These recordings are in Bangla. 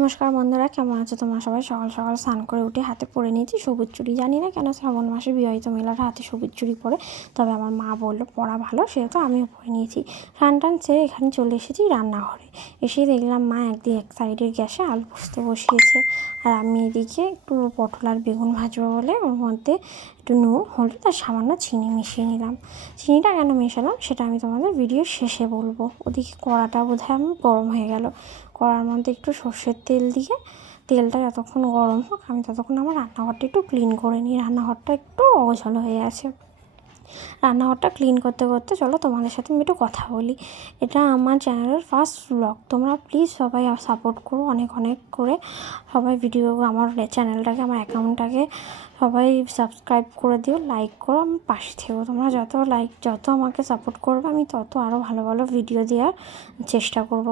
নমস্কার বন্ধুরা, কেমন আছো তোমরা সবাই? সকাল সকাল স্নান করে উঠে হাতে পরে নিয়েছি, সবুজ চুড়ি। জানি না কেন শ্রাবণ মাসে বিবাহিত মহিলারা হাতে সবুজ চুড়ি পরে, তবে আমার মা বলল, পরা ভালো, সেহেতু আমিও পরে নিয়েছি। স্নান টান সেরে এখানে চলে এসেছি রান্নাঘরে। এসে দেখলাম মা একদিকে এক সাইডের গ্যাসে আলু পোস্ত বসিয়েছে। আর আমি এদিকে একটু পটল আর বেগুন ভাজবো বলে ওর মধ্যে একটু নুন, হলুদ আর সামান্য চিনি মিশিয়ে নিলাম। চিনিটা কেন মেশালাম সেটা আমি তোমাদের ভিডিও শেষে বলব। ওদিকে কড়াটা বোধহয় আমার গরম হয়ে গেল। কড়ার মধ্যে একটু সর্ষের তেল দিয়ে তেলটা যতক্ষণ গরম হোক, আমি ততক্ষণ আমার রান্নাঘরটা একটু ক্লিন করে নিই। রান্নাঘরটা একটু অগোছালো হয়ে আছে। রান্নাঘরটা ক্লিন করতে করতে চলো তোমাদের সাথে আমি একটু কথা বলি। এটা আমার চ্যানেলের ফার্স্ট ব্লগ তোমরা প্লিজ সবাই সাপোর্ট করো, অনেক অনেক করে। সবাই ভিডিও আমার চ্যানেলটাকে আমার অ্যাকাউন্টটাকে সবাই সাবস্ক্রাইব করে দিও লাইক করো আমার পাশে থেকো। তোমরা যত লাইক যত আমাকে সাপোর্ট করবে, আমি তত আরও ভালো ভালো ভিডিও দেওয়ার চেষ্টা করব।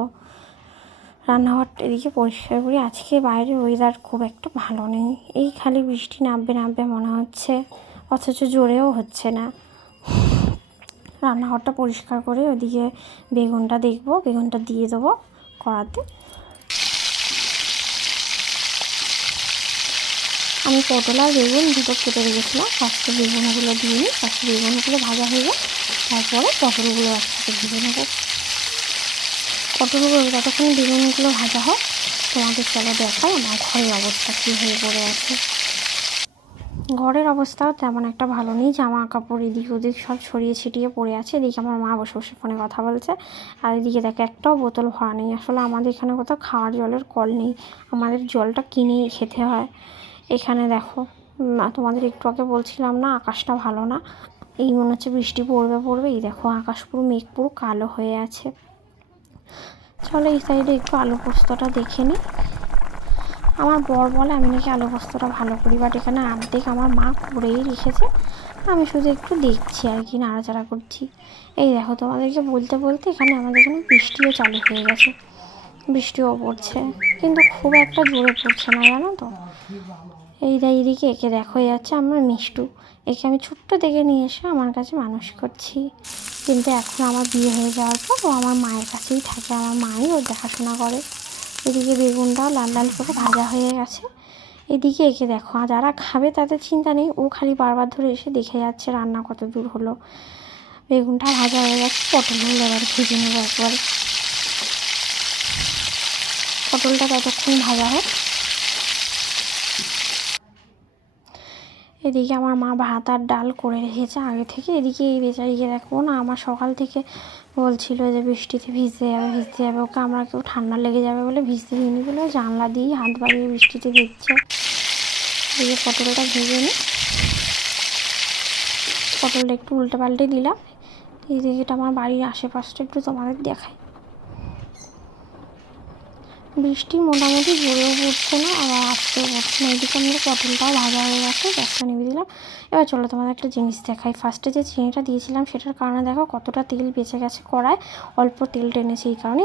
রান্নাঘরটা এদিকে পরিষ্কার করি। আজকে বাইরের ওয়েদার খুব একটা ভালো নেই। এই খালি বৃষ্টি নামবে নামবে মনে হচ্ছে। অথচ জোরেও হচ্ছে না। রান্নাঘরটা পরিষ্কার করে ওদিকে বেগুনটা দেখব, বেগুনটা দিয়ে দেবো কড়াতে। আমি পটল আর বেগুন দুটো কেটে রেখেছিলাম। ফার্স্টে বেগুনগুলো দিয়ে নিই ফার্স্টে বেগুনগুলো ভাজা হয়ে যায় তারপরে পটলগুলো একসাথে ভেজে নেব। পটলগুলো যতক্ষণ বেগুনগুলো ভাজা হোক। তোমাদের চলো দেখাই আমার ঘরের অবস্থা কী হয়ে পড়ে আছে। ঘরের অবস্থাও তেমন একটা ভালো নেই জামা কাপড় এদিক ওদিক সব ছড়িয়ে ছিটিয়ে পড়ে আছে। এদিকে আমার মা বসে বসে ফোনে কথা বলছে, আর এদিকে দেখে একটাও বোতল ভরা নেই। আসলে আমাদের এখানে কোথাও খাওয়ার জলের কল নেই, আমাদের জলটা কিনেই খেতে হয়। এখানে দেখো না, তোমাদের একটু আগে বলছিলাম না, আকাশটা ভালো না। এই মনে হচ্ছে বৃষ্টি পড়বে পড়বে। এই দেখো, আকাশ পুরো মেঘ পুরো কালো হয়ে আছে। চলো এই সাইডে একটু আলু পোস্তটা দেখে নিই আমার বর বলে আমি নাকি আলু পোস্তটা ভালো করি বাট এখানে আর্ধেক আমার মা করেই রেখেছে। আমি শুধু একটু দেখছি আর কি, নাড়াচাড়া করছি। এই দেখো, তোমাদেরকে বলতে বলতে এখানে আমাদের এখানে বৃষ্টিও চালু হয়ে গেছে। বৃষ্টিও পড়ছে, কিন্তু খুব একটা জোরে পড়ছে না, জানো তো? এই এইদিকে একে দেখো যাচ্ছে আমার মিষ্টু। একে আমি ছোট্ট থেকে নিয়ে এসে আমার কাছে মানুষ করছি। কিন্তু এখন আমার বিয়ে হয়ে যাওয়ার পর ও আমার মায়ের কাছেই থাকে, আমার মাই ওর দেখাশোনা করে। এদিকে বেগুনটাও লাল লাল করে ভাজা হয়ে গেছে। এদিকে একে দেখো, আর যারা খাবে তাদের চিন্তা নেই, ও খালি বারবার ধরে এসে দেখে যাচ্ছে রান্না কত দূর হলো। বেগুনটা ভাজা হয়ে গেছে পটলগুলো এবার ভেজে নেব একবারে। পটলটা ততক্ষণ ভাজা হোক। এদিকে আমার মা ভাত আর ডাল করে রেখেছে। আগে থেকে এদিকে এই বেচারিকে দেখো না, আমার সকাল থেকে বলছিল যে বৃষ্টিতে ভিজতে যাবে ভিজতে যাবে। ওকে আমরা কেউ ঠান্ডা লেগে যাবে বলে ভিজতে দিইনি বলে জানলা দিয়েই হাত বাড়িয়ে বৃষ্টিতে ভিজছে। এদিকে পটলটা ভেজে নিই পটলটা একটু উল্টে পাল্টে দিলাম। এই দিকেটা আমার বাড়ির আশেপাশটা একটু তোমাদের দেখাই। বৃষ্টি মোটামুটি জোরেও পড়ছে না, আবার আসতেও পড়ছে না, এদিকে আমাদের পটলটাও ভাজা হয়ে গেছে, গ্যাসটা নেমে দিলাম। এবার চলো তোমাদের একটা জিনিস দেখাই। ফার্স্টে যে চিনিটা দিয়েছিলাম, সেটার কারণে দেখো কতটা তেল বেঁচে গেছে কড়ায়। অল্প তেল টেনেছে এই কারণে।